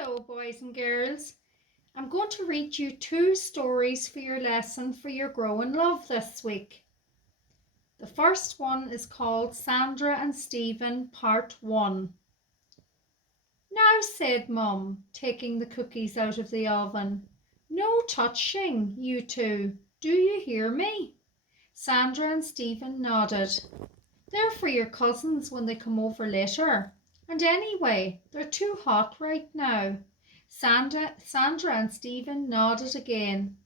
Hello, boys and girls. I'm going to read you two stories for your lesson for your Grow in Love this week. The first one is called Sandra and Stephen, Part 1. Now, said Mum, taking the cookies out of the oven. No touching, you two. Do you hear me? Sandra and Stephen nodded. They're for your cousins when they come over later. And anyway, they're too hot right now. Sandra and Stephen nodded again.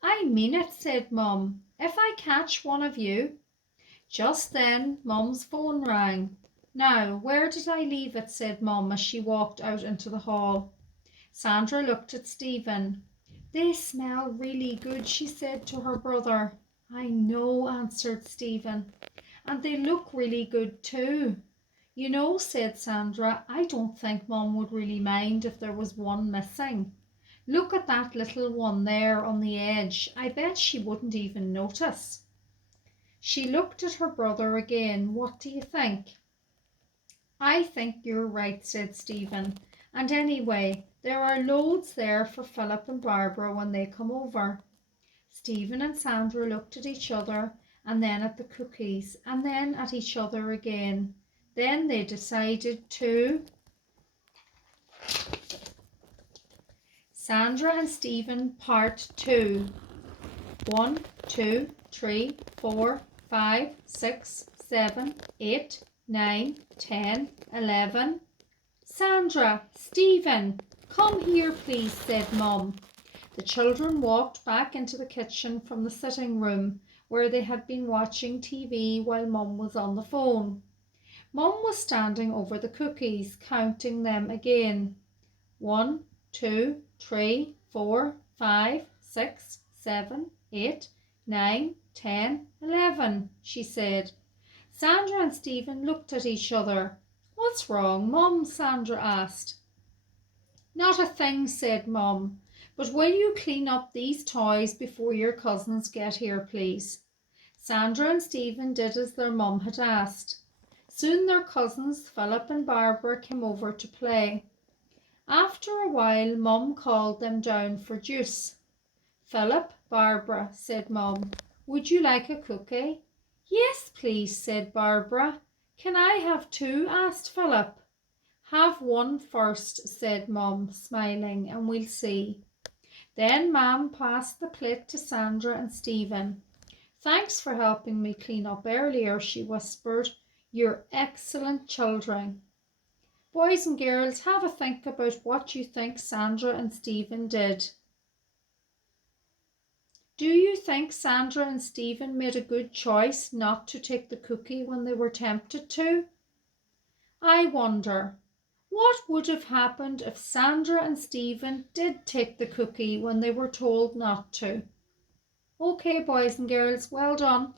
I mean it, said Mum. If I catch one of you. Just then, Mum's phone rang. Now, where did I leave it, said Mum as she walked out into the hall. Sandra looked at Stephen. They smell really good, she said to her brother. I know, answered Stephen. And they look really good too. You know, said Sandra, I don't think Mum would really mind if there was one missing. Look at that little one there on the edge. I bet she wouldn't even notice. She looked at her brother again. What do you think? I think you're right, said Stephen. And anyway, there are loads there for Philip and Barbara when they come over. Stephen and Sandra looked at each other and then at the cookies and then at each other again. Then they decided to. Sandra and Stephen, Part 2. 1, 2, 3, 4, 5, 6, 7, 8, 9, 10, 11. Sandra, Stephen, come here please, said Mum. The children walked back into the kitchen from the sitting room where they had been watching TV while Mum was on the phone. Mum was standing over the cookies, counting them again. 1, 2, 3, 4, 5, 6, 7, 8, 9, 10, 11, she said. Sandra and Stephen looked at each other. What's wrong, Mum? Sandra asked. Not a thing, said Mum. But will you clean up these toys before your cousins get here, please? Sandra and Stephen did as their mum had asked. Soon their cousins, Philip and Barbara, came over to play. After a while, Mum called them down for juice. Philip, Barbara, said Mum, would you like a cookie? Yes, please, said Barbara. Can I have two? Asked Philip. Have one first, said Mum, smiling, and we'll see. Then Mum passed the plate to Sandra and Stephen. Thanks for helping me clean up earlier, she whispered. You're excellent children. Boys and girls, have a think about what you think Sandra and Stephen did. Do you think Sandra and Stephen made a good choice not to take the cookie when they were tempted to? I wonder, what would have happened if Sandra and Stephen did take the cookie when they were told not to? Okay, boys and girls, well done.